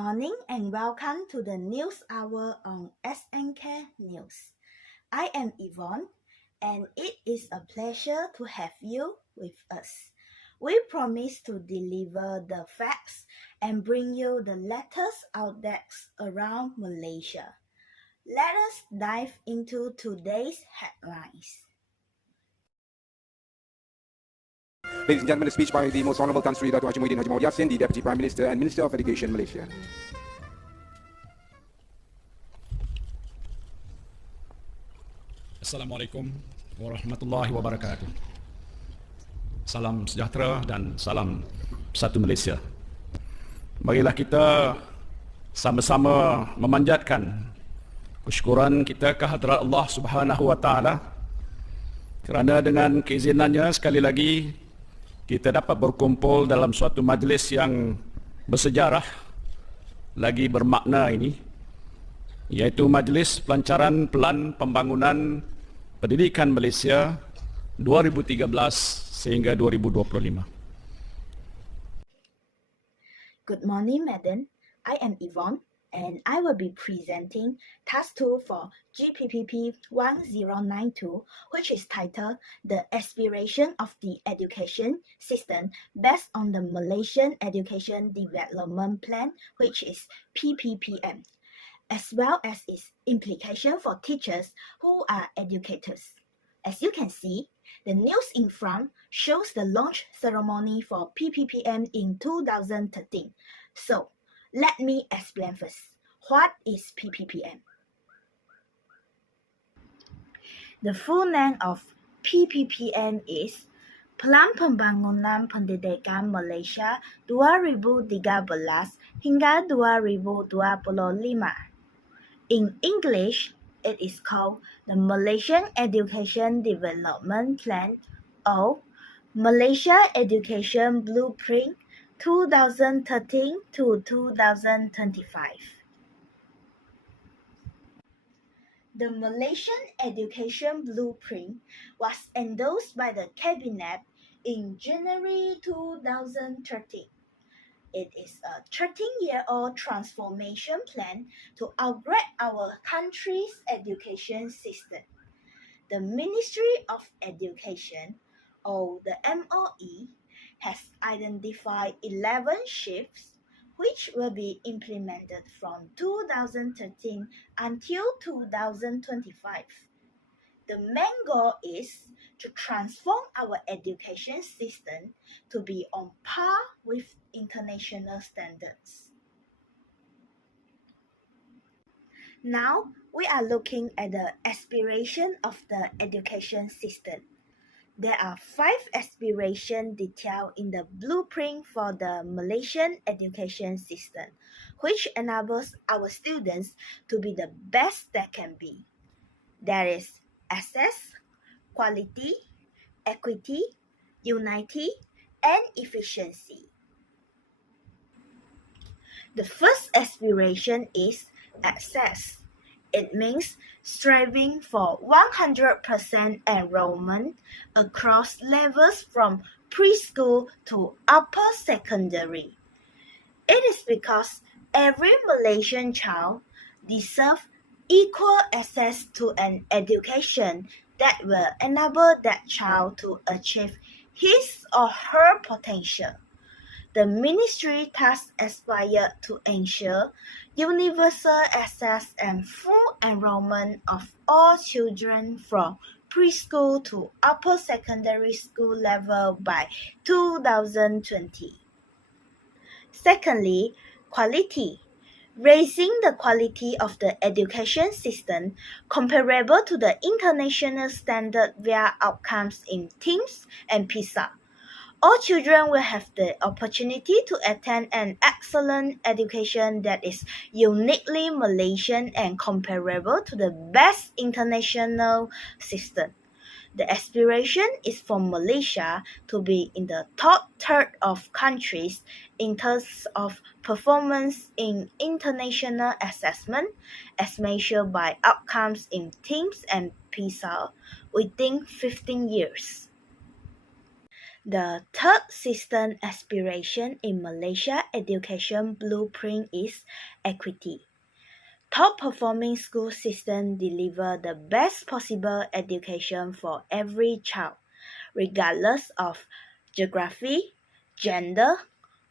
morning and welcome to the News Hour on SNK News. I am Yvonne and it is a pleasure to have you with us. We promise to deliver the facts and bring you the latest updates around Malaysia. Let us dive into today's headlines. Ladies and gentlemen, a speech by the Most Honorable Tan Sri Dato' Haji Muhyiddin Haji Mahmud Yassin, the Deputy Prime Minister and Minister of Education, Malaysia. Assalamualaikum warahmatullahi wabarakatuh. Salam sejahtera dan salam satu Malaysia. Marilah kita sama-sama memanjatkan kesyukuran kita kehadrat Allah Subhanahu wa taala kerana dengan keizinannya sekali lagi kita dapat berkumpul dalam suatu majlis yang bersejarah lagi bermakna ini, iaitu Majlis Pelancaran Pelan Pembangunan Pendidikan Malaysia 2013 sehingga 2025. Good morning, Madam. I am Yvonne and I will be presenting Task 2 for GPPP 1092, which is titled The Aspiration of the Education System Based on the Malaysian Education Development Plan, which is PPPM, as well as its implication for teachers who are educators. As you can see, the news in front shows the launch ceremony for PPPM in 2013. So, let me explain first. What is PPPM? The full name of PPPM is Pelan Pembangunan Pendidikan Malaysia 2013 hingga 2025. In English, it is called the Malaysian Education Development Plan or Malaysia Education Blueprint 2013 to 2025. The Malaysian Education Blueprint was endorsed by the Cabinet in January 2013. It is a 13-year-old transformation plan to upgrade our country's education system. The Ministry of Education, or the MOE, has identified 11 shifts which will be implemented from 2013 until 2025. The main goal is to transform our education system to be on par with international standards. Now, we are looking at the aspiration of the education system. There are 5 aspirations detailed in the blueprint for the Malaysian education system, which enables our students to be the best they can be. There is access, quality, equity, unity, and efficiency. The first aspiration is access. It means striving for 100% enrollment across levels from preschool to upper secondary. It is because every Malaysian child deserves equal access to an education that will enable that child to achieve his or her potential. The ministry thus aspires to ensure universal access and full enrollment of all children from preschool to upper secondary school level by 2020. Secondly, quality. Raising the quality of the education system comparable to the international standard via outcomes in TIMSS and PISA. All children will have the opportunity to attend an excellent education that is uniquely Malaysian and comparable to the best international system. The aspiration is for Malaysia to be in the top third of countries in terms of performance in international assessment as measured by outcomes in TIMSS and PISA within 15 years. The third system aspiration in Malaysia education blueprint is equity. Top-performing school systems deliver the best possible education for every child, regardless of geography, gender,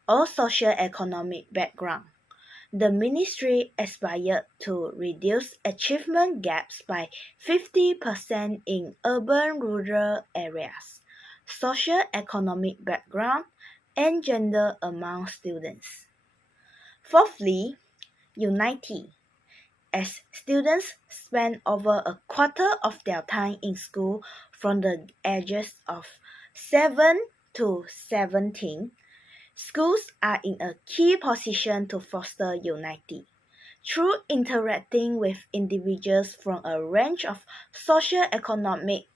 or socio-economic background. The ministry aspired to reduce achievement gaps by 50% in urban-rural areas, socio-economic background, and gender among students. Fourthly, unity. As students spend over a quarter of their time in school from the ages of 7 to 17, schools are in a key position to foster unity. Through interacting with individuals from a range of socio-economic,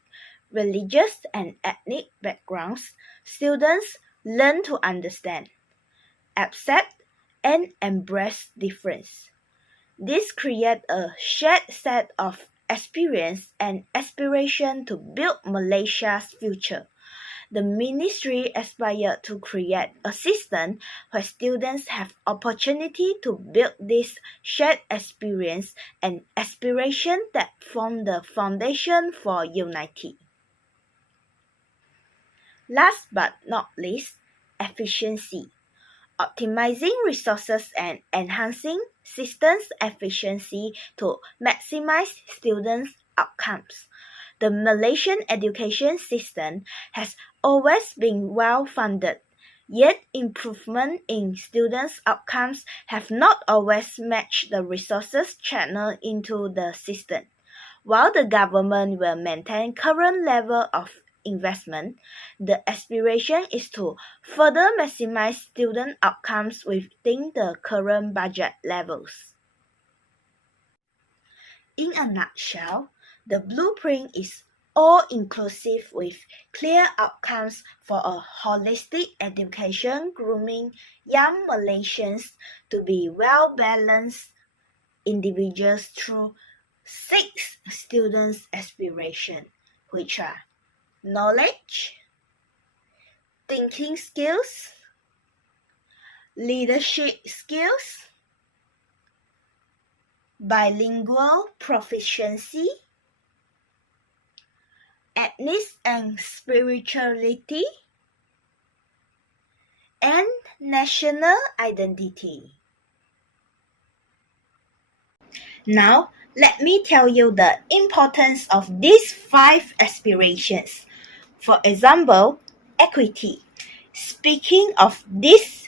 religious, and ethnic backgrounds, students learn to understand, accept, and embrace difference. This creates a shared set of experience and aspiration to build Malaysia's future. The ministry aspired to create a system where students have opportunity to build this shared experience and aspiration that form the foundation for unity. Last but not least, efficiency. Optimizing resources and enhancing systems efficiency to maximize students' outcomes. The Malaysian education system has always been well-funded, yet improvement in students' outcomes have not always matched the resources channeled into the system. While the government will maintain current level of investment, the aspiration is to further maximize student outcomes within the current budget levels. In a nutshell, the blueprint is all-inclusive with clear outcomes for a holistic education grooming young Malaysians to be well-balanced individuals through 6 students' aspirations, which are knowledge, thinking skills, leadership skills, bilingual proficiency, ethnic and spirituality, and national identity. Now, let me tell you the importance of these 5 aspirations. For example, equity. Speaking of this,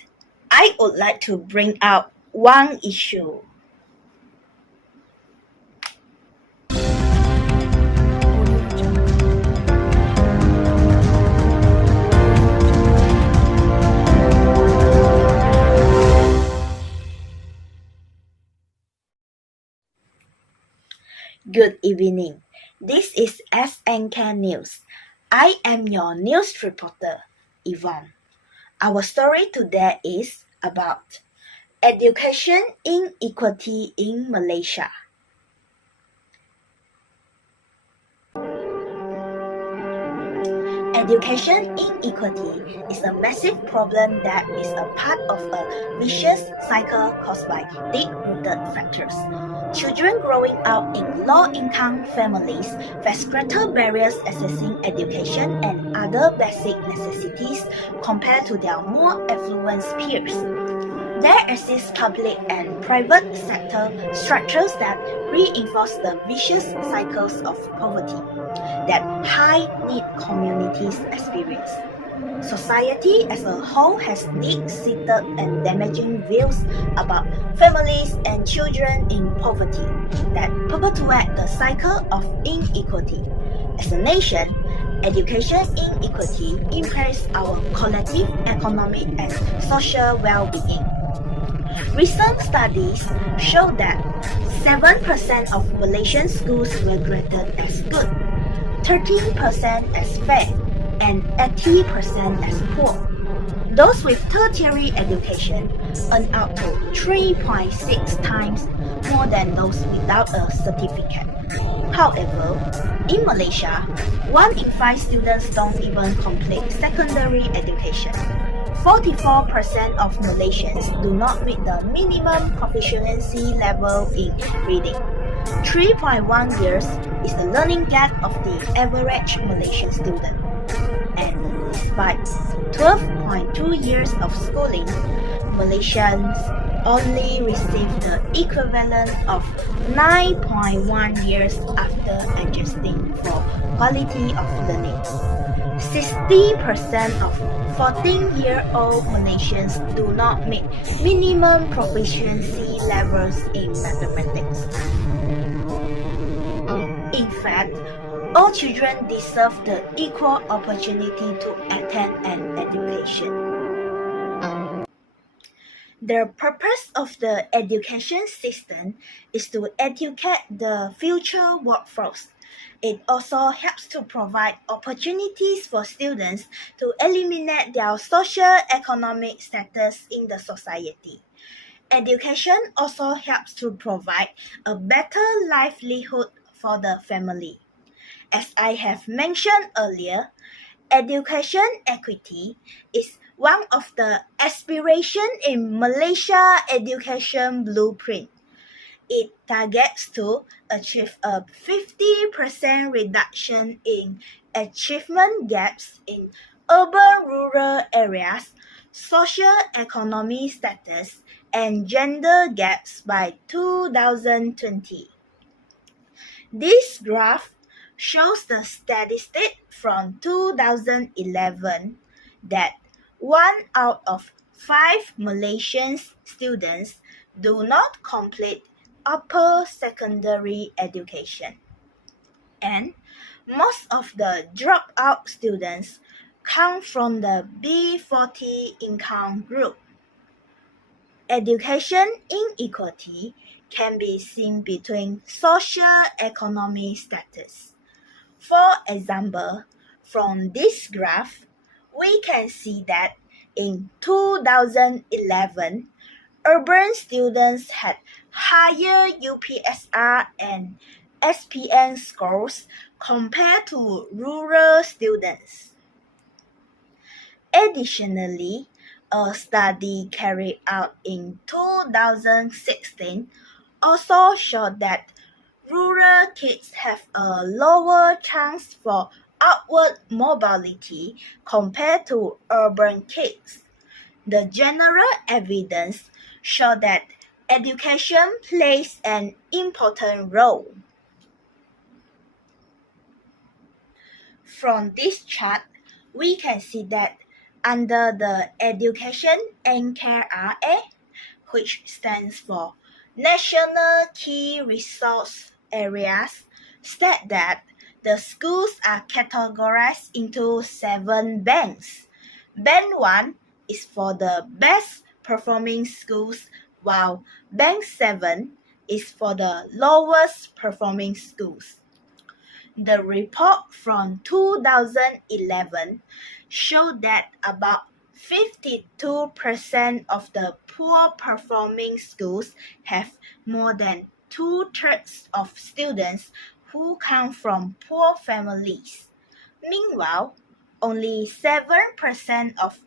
I would like to bring out one issue. Good evening. This is SNK News. I am your news reporter, Yvonne. Our story today is about education inequality in Malaysia. Education inequality is a massive problem that is a part of a vicious cycle caused by deep-rooted factors. Children growing up in low-income families face greater barriers accessing education and other basic necessities compared to their more affluent peers. There exist public and private sector structures that reinforce the vicious cycles of poverty that high-need communities experience. Society as a whole has deep-seated and damaging views about families and children in poverty that perpetuate the cycle of inequality. As a nation, education inequality impairs our collective economic and social well-being. Recent studies show that 7% of Malaysian schools were graded as good, 13% as fair, and 80% as poor. Those with tertiary education earn up to 3.6 times more than those without a certificate. However, in Malaysia, 1 in 5 students don't even complete secondary education. 44% of Malaysians do not meet the minimum proficiency level in reading. 3.1 years is the learning gap of the average Malaysian student. And despite 12.2 years of schooling, Malaysians only receive the equivalent of 9.1 years after adjusting for quality of learning. 60% of 14-year-old Malaysians do not meet minimum proficiency levels in mathematics. In fact, all children deserve the equal opportunity to attend an education. The purpose of the education system is to educate the future workforce. It also helps to provide opportunities for students to eliminate their socio-economic status in the society. Education also helps to provide a better livelihood for the family. As I have mentioned earlier, education equity is one of the aspirations in Malaysia Education Blueprint. It targets to achieve a 50% reduction in achievement gaps in urban-rural areas, socio-economic status, and gender gaps by 2020. This graph shows the statistic from 2011 that 1 out of 5 Malaysian students do not complete upper secondary education. And most of the dropout students come from the B40 income group. Education inequality can be seen between socio-economic status. For example, from this graph, we can see that in 2011, urban students had higher UPSR and SPN scores compared to rural students. Additionally, a study carried out in 2016 also showed that rural kids have a lower chance for upward mobility compared to urban kids. The general evidence shows that education plays an important role. From this chart, we can see that under the Education NKRA, which stands for National Key Resource Areas, state that the schools are categorized into 7 bands. Band 1 is for the best performing schools, while Band 7 is for the lowest performing schools. The report from 2011 showed that about 52% of the poor performing schools have more than 2/3 of students who come from poor families. Meanwhile, only 7% of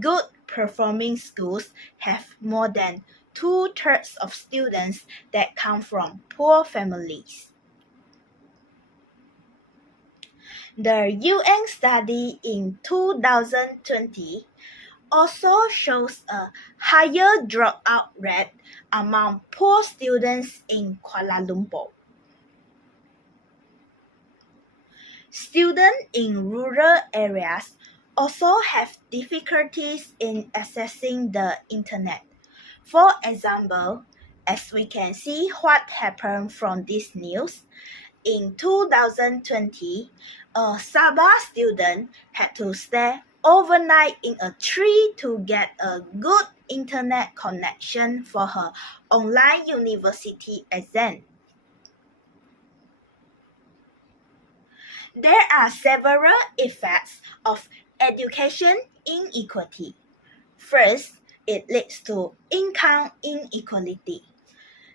good performing schools have more than 2/3 of students that come from poor families. The UN study in 2020 also shows a higher dropout rate among poor students in Kuala Lumpur. Students in rural areas also have difficulties in accessing the internet. For example, as we can see what happened from this news, in 2020, a Sabah student had to stay overnight in a tree to get a good internet connection for her online university exam. There are several effects of education inequality. First, it leads to income inequality.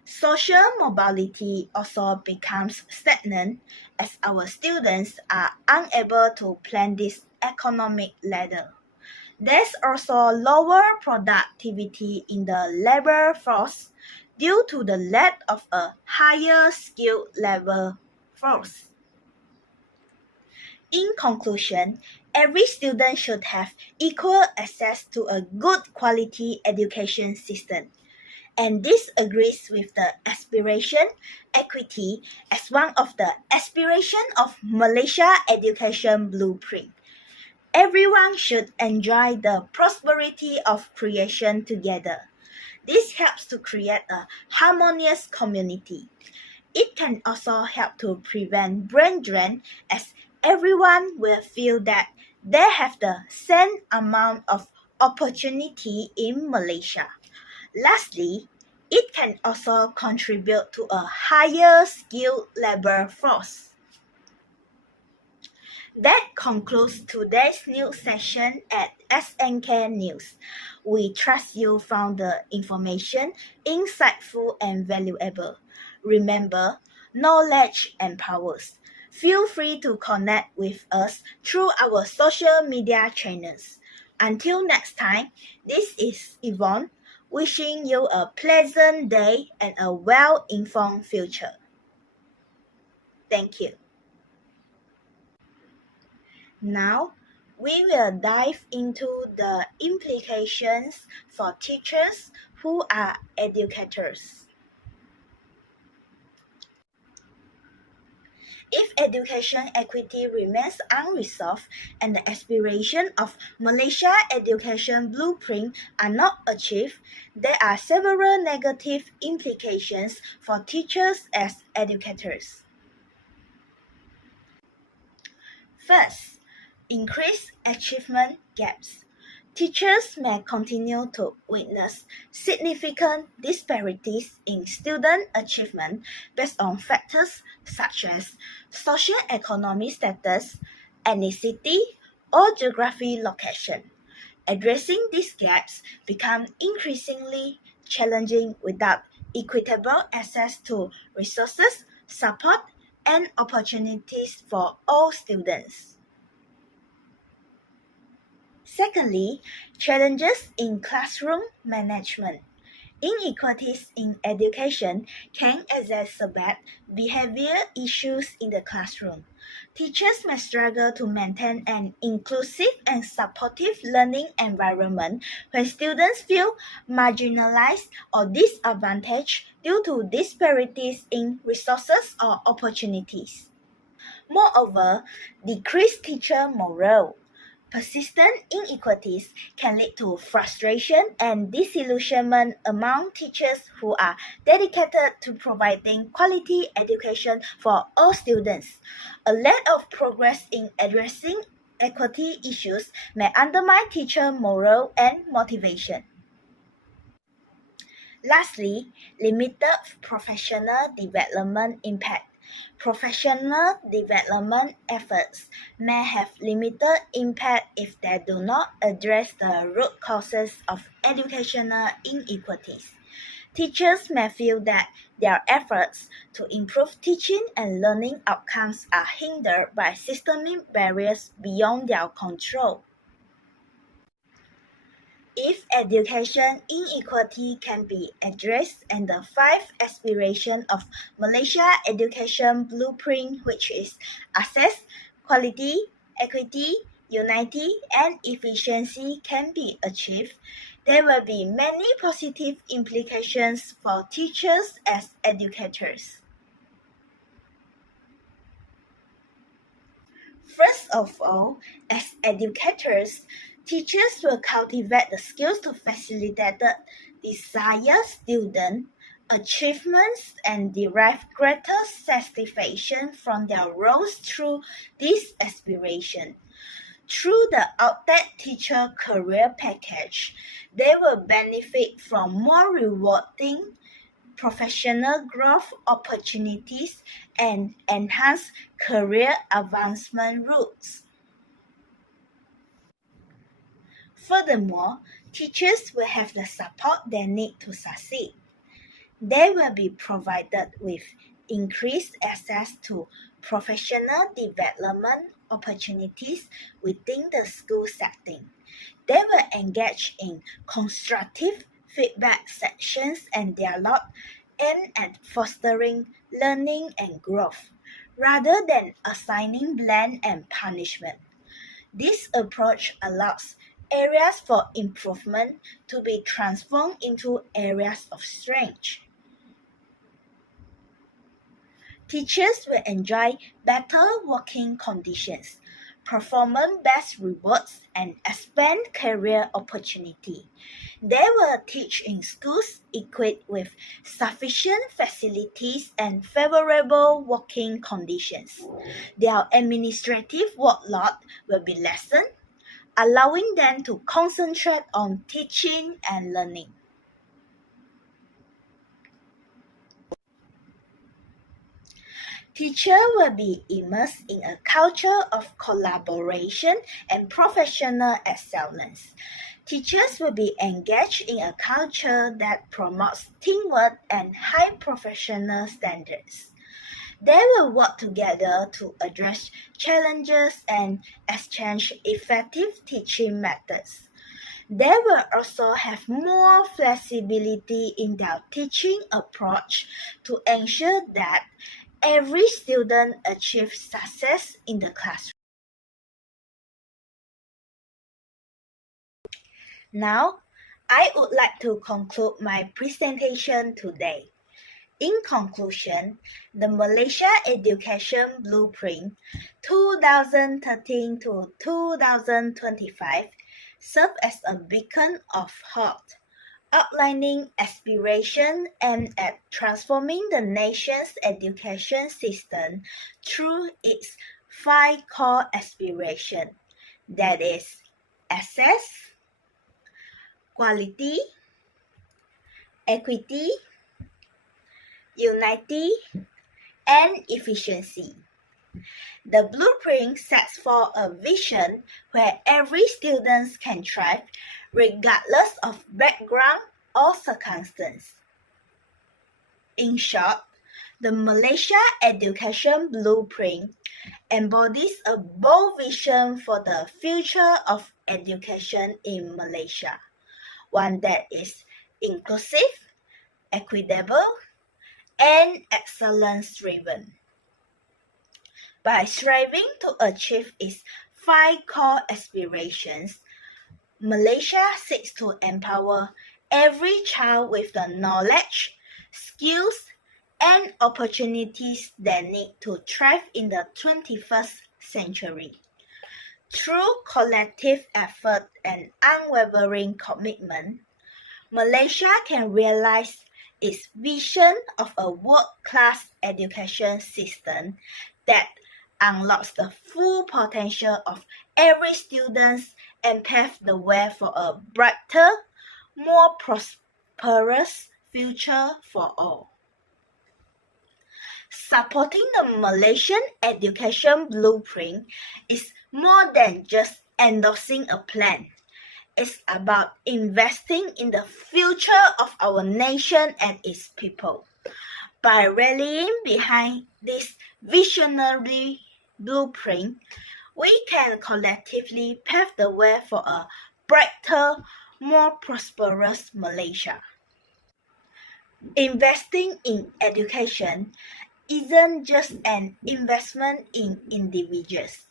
Social mobility also becomes stagnant as our students are unable to plan this economic ladder. There's also lower productivity in the labor force due to the lack of a higher skilled labor force. In conclusion, every student should have equal access to a good quality education system. And this agrees with the aspiration equity as one of the aspiration of Malaysia education blueprint. Everyone should enjoy the prosperity of creation together. This helps to create a harmonious community. It can also help to prevent brain drain as everyone will feel that they have the same amount of opportunity in Malaysia. Lastly, it can also contribute to a higher skilled labor force. That concludes today's news session at SNK News. We trust you found the information insightful and valuable. Remember, knowledge empowers. Feel free to connect with us through our social media channels. Until next time, this is Yvonne, wishing you a pleasant day and a well-informed future. Thank you. Now, we will dive into the implications for teachers who are educators. If education equity remains unresolved and the aspiration of Malaysia education blueprint are not achieved, there are several negative implications for teachers as educators. First, increased achievement gaps. Teachers may continue to witness significant disparities in student achievement based on factors such as socio-economic status, ethnicity, or geography location. Addressing these gaps becomes increasingly challenging without equitable access to resources, support, and opportunities for all students. Secondly, challenges in classroom management. Inequalities in education can exacerbate behavior issues in the classroom. Teachers may struggle to maintain an inclusive and supportive learning environment when students feel marginalized or disadvantaged due to disparities in resources or opportunities. Moreover, decreased teacher morale. Persistent inequalities can lead to frustration and disillusionment among teachers who are dedicated to providing quality education for all students. A lack of progress in addressing equity issues may undermine teacher morale and motivation. Lastly, limited professional development impact. Professional development efforts may have limited impact if they do not address the root causes of educational inequalities. Teachers may feel that their efforts to improve teaching and learning outcomes are hindered by systemic barriers beyond their control. If education inequality can be addressed and the five aspirations of Malaysia education blueprint, which is access, quality, equity, unity, and efficiency can be achieved, there will be many positive implications for teachers as educators. First of all, as educators, teachers will cultivate the skills to facilitate the desired student achievements and derive greater satisfaction from their roles through this aspiration. Through the Outtake Teacher Career Package, they will benefit from more rewarding professional growth opportunities and enhanced career advancement routes. Furthermore, teachers will have the support they need to succeed. They will be provided with increased access to professional development opportunities within the school setting. They will engage in constructive feedback sessions and dialogue aimed at fostering learning and growth, rather than assigning blame and punishment. This approach allows areas for improvement to be transformed into areas of strength. Teachers will enjoy better working conditions, performance-based rewards, and expand career opportunity. They will teach in schools equipped with sufficient facilities and favorable working conditions. Their administrative workload will be lessened, allowing them to concentrate on teaching and learning. Teachers will be immersed in a culture of collaboration and professional excellence. Teachers will be engaged in a culture that promotes teamwork and high professional standards. They will work together to address challenges and exchange effective teaching methods. They will also have more flexibility in their teaching approach to ensure that every student achieves success in the classroom. Now, I would like to conclude my presentation today. In conclusion, the Malaysia Education Blueprint 2013 to 2025 served as a beacon of hope, outlining aspiration aimed at transforming the nation's education system through its 5 core aspirations, that is, access, quality, equity, unity, and efficiency. The blueprint sets forth a vision where every student can thrive regardless of background or circumstance. In short, the Malaysia Education Blueprint embodies a bold vision for the future of education in Malaysia, one that is inclusive, equitable, and excellence-driven. By striving to achieve its 5 core aspirations, Malaysia seeks to empower every child with the knowledge, skills, and opportunities they need to thrive in the 21st century. Through collective effort and unwavering commitment, Malaysia can realize its vision of a world-class education system that unlocks the full potential of every student and paves the way for a brighter, more prosperous future for all. Supporting the Malaysian Education Blueprint is more than just endorsing a plan. It's about investing in the future of our nation and its people. By rallying behind this visionary blueprint, we can collectively pave the way for a brighter, more prosperous Malaysia. Investing in education isn't just an investment in individuals.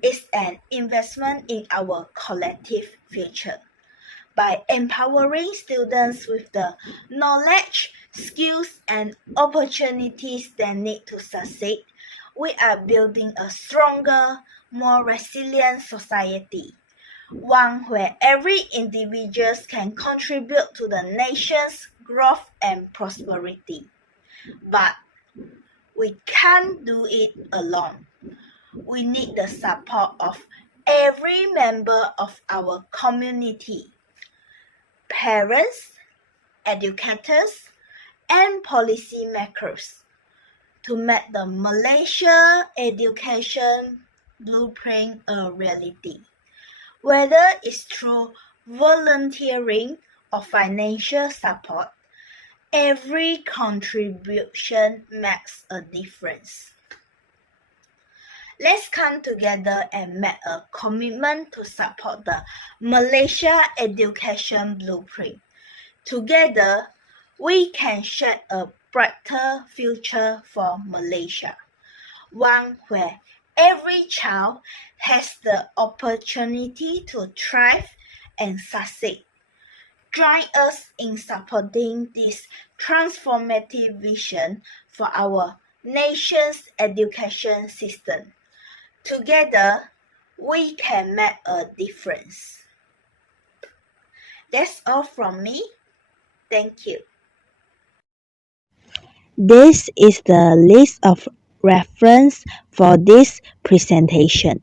It's an investment in our collective future. By empowering students with the knowledge, skills, and opportunities they need to succeed, we are building a stronger, more resilient society, one where every individual can contribute to the nation's growth and prosperity. But we can't do it alone. We need the support of every member of our community. Parents, educators, and policymakers to make the Malaysia Education Blueprint a reality. Whether it's through volunteering or financial support, Every contribution makes a difference. Let's come together and make a commitment to support the Malaysia Education Blueprint. Together, we can shape a brighter future for Malaysia, one where every child has the opportunity to thrive and succeed. Join us in supporting this transformative vision for our nation's education system. Together, we can make a difference. That's all from me. Thank you. This is the list of reference for this presentation.